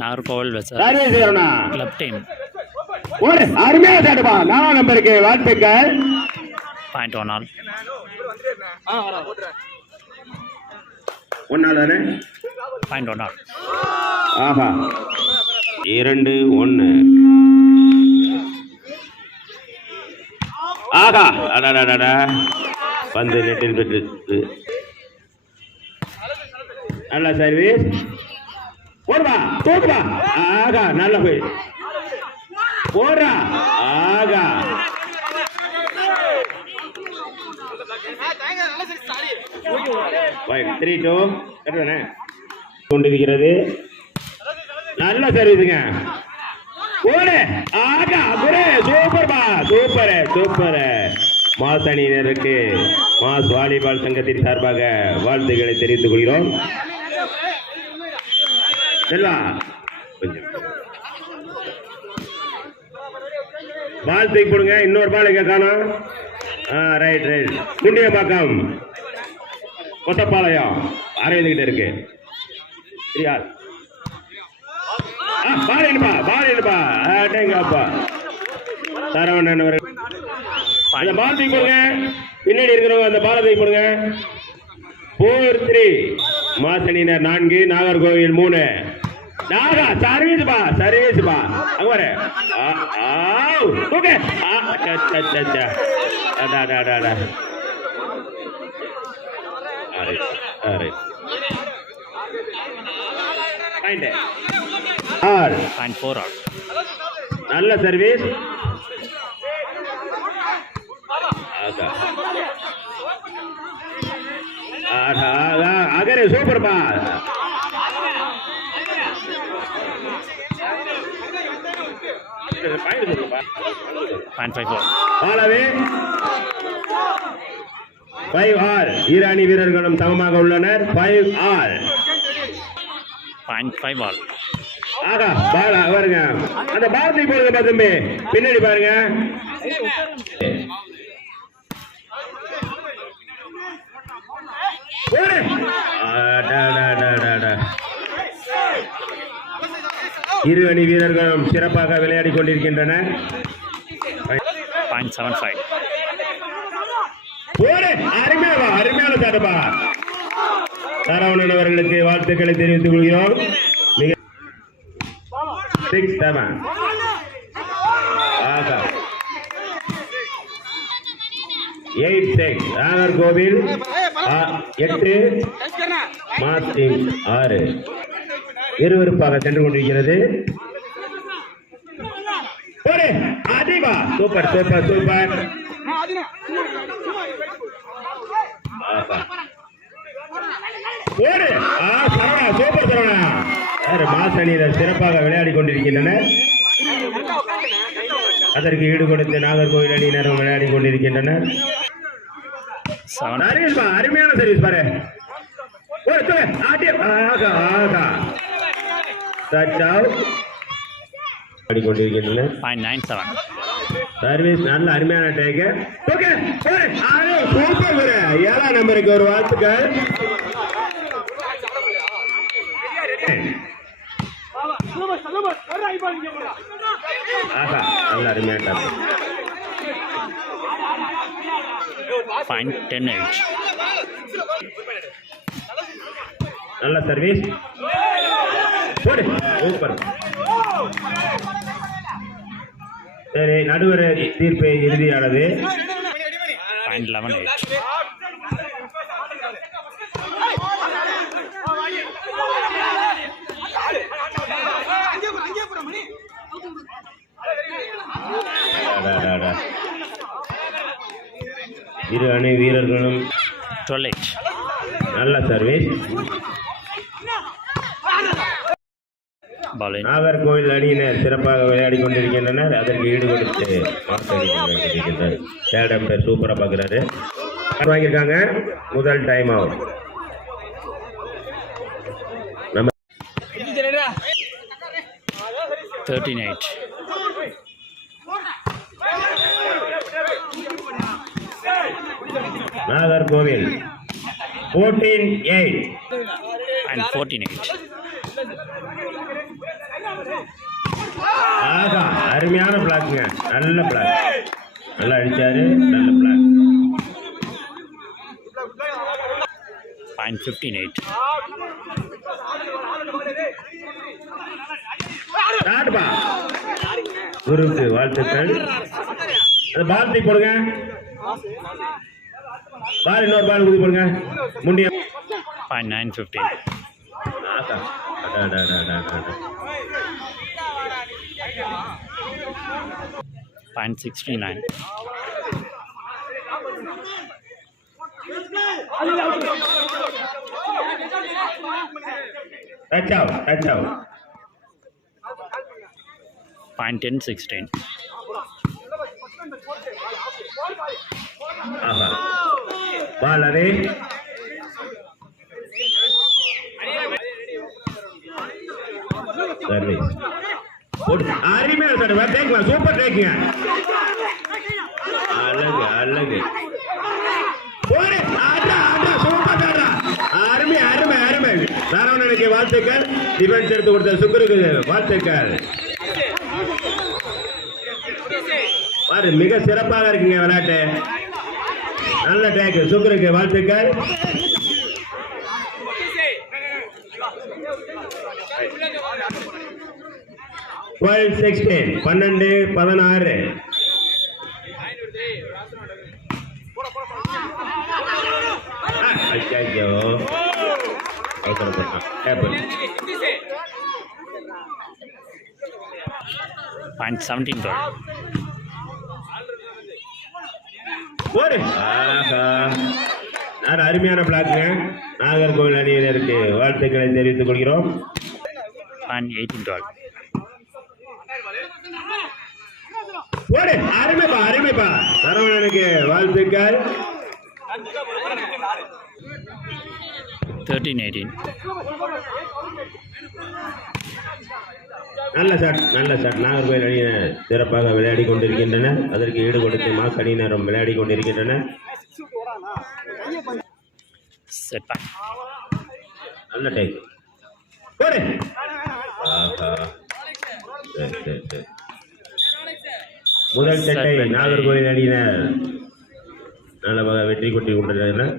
Nagercoil club team. ஒரு அருமையா சாட்டுப்பா. 4 நம்பருக்கு வாழ்த்துக்கள். Point 1 all. ஒன்னாதானே பாயிண்ட் 1 ஆல். ஆஹா 2-1. ஆகா அடாடாடா பந்து நெட்டில் பெற்று நல்ல சர்வீஸ். போடுவா தூக்குவா. ஆகா நல்ல போய் போடுறா. ஆகா 3-2 கொண்டிருக்கிறது. நல்ல சர்வீஸுங்க. போடு. ஆகா சூப்பர்பா. சூப்பர். மாஸ் அணியினருக்கு மாஸ் வாலிபால் சங்கத்தின் சார்பாக வாழ்த்துக்களை தெரிவித்துக் கொள்கிறோம். செல்வா பால் தூக்கி போடுங்க. இன்னொரு பால் இங்க காணும். ரைட் குண்டியம்பாக்கம் கொத்தப்பாளையம் அரவிந்த் கிட்ட இருக்கு. பால் என்னப்பா அடேங்கப்பா. சரவணன் அந்த பால் தூக்கி போடுங்க. பின்னாடி இருக்கிறவங்க அந்த பாலை தூக்கி போடுங்க. 4-3 மாசனினர் 4 நாகர்கோவில் 3. நாகா சர்வீஸ்பா அங்க வர. Okay point 4 all. நல்ல சர்வீஸ். அகரே சூப்பர்பா. Point 5 all. ஆலவே 5 ஆல். இரு அணி வீரர்களும் சமமாக உள்ளனர். 5 ஆல். Point 5 all. ஆகா பால் பாருங்க. அந்த பால் தூக்கி போடுங்க தம்பி. பின்னாடி பாருங்க. இரு அணி வீரர்களும் சிறப்பாக விளையாடி கொண்டிருக்கின்றனர். பாயிண்ட் 75. அருமையான சாட்டப்பா. சரவணன் அவர்களுக்கு வாழ்த்துக்களை தெரிவித்துக் கொள்கிறோம். 6-7. ஆகா 8-6 நாகர்கோவில் 8 மார்டின் 6. இருவருப்பாக சென்று கொண்டிருக்கிறது. அதிபா சூப்பர். சூப்பர் சரவணா. மாசணியினர் சிறப்பாக விளையாடி கொண்டிருக்கின்றனர். அதற்கு ஈடு கொடுத்து நாகர்கோவில் அணியினரும் விளையாடி கொண்டிருக்கின்றனர். அருமையான சர்வீஸ் பாரு. கொண்டிருக்கின்றனர். சர்வீஸ் நல்ல அருமையான டேக். சூப்பர். 7ஆம் நம்பருக்கு ஒரு வாழ்த்துக்கள். நல்ல அருமையான பாயிண்ட் 10-8. நல்ல சர்வீஸ். சூப்பர். சரி நடுவர் தீர்ப்பு இறுதியானது. பாயிண்ட் 11-8. இரு அணி வீரர்களும் 12-8. நல்ல சர்வீஸ். நாகர்கோவில் அணியினர் சிறப்பாக விளையாடி கொண்டிருக்கின்றனர். அதற்கு ஈடு கொடுத்து மாற்றிருக்கின்றனர். தேர்ட் பேர் சூப்பராக பார்க்கிறாரு. வாங்கியிருக்காங்க. முதல் டைம் அவுட். 13-8. நாகர்கோவில் 14-8 and 14-8. ஆகா, அருமையான பிளாக்குங்க. நல்ல பிளாக், நல்லா அடிச்சாரு. நல்ல பிளாக். Point 15-8. ஸ்டார்ட்பா. குருக்கு வாழ்த்துக்கள். அந்த பால் தூக்கி போடுங்க. பால் இன்னொரு பால் ஊதி போடுங்க. முண்டிய. Point 9-15. ஆகா, அடா. Point 69. Touch out. Point 10-16. ஆஹா, பால் அதே. சர்வீஸ் போடு. அருமையான சர்வீஸ். டேக்மா, சூப்பர் டேக்குங்க. அழகு. போடு. ஆடா, சூப்பர் ஆடா. அருமை. சரவணனுக்கு வாழ்த்துக்கள். டிஃபென்ஸ் எடுத்து கொடுத்த சுக்குருக்கு வாழ்த்துக்கள். பாரு, மிக சிறப்பாக இருக்குங்க விளையாட்டு. நல்ல டேக். சுக்குருக்கு வாழ்த்துக்கள். 12-16. 12-16. ஐயோ, Point 17-12. போடு. ஆஹா, அருமையான பிளாக்குங்க. நாகர்கோவில் அணியினருக்கு வாழ்த்துக்களை தெரிவித்துக் கொள்கிறோம். Point 18-12. போடு. அருமைப்பா. சரவணனுக்கு வாழ்த்துக்கள். 13-18. நல்ல ஷாட். நாகர்கோவில் அணியினர் சிறப்பாக விளையாடி கொண்டிருக்கின்றனர். அதற்கு ஈடு கொடுத்து மாஸ் அணியினரும் விளையாடி கொண்டிருக்கின்றனர். Set back. நல்ல டேக். போடு. ஆஹா, சரி. முதல் செட்டை நாகர்கோவில் அணியினர் நல்ல வெற்றி கொண்டு கொண்டிருந்தனர்.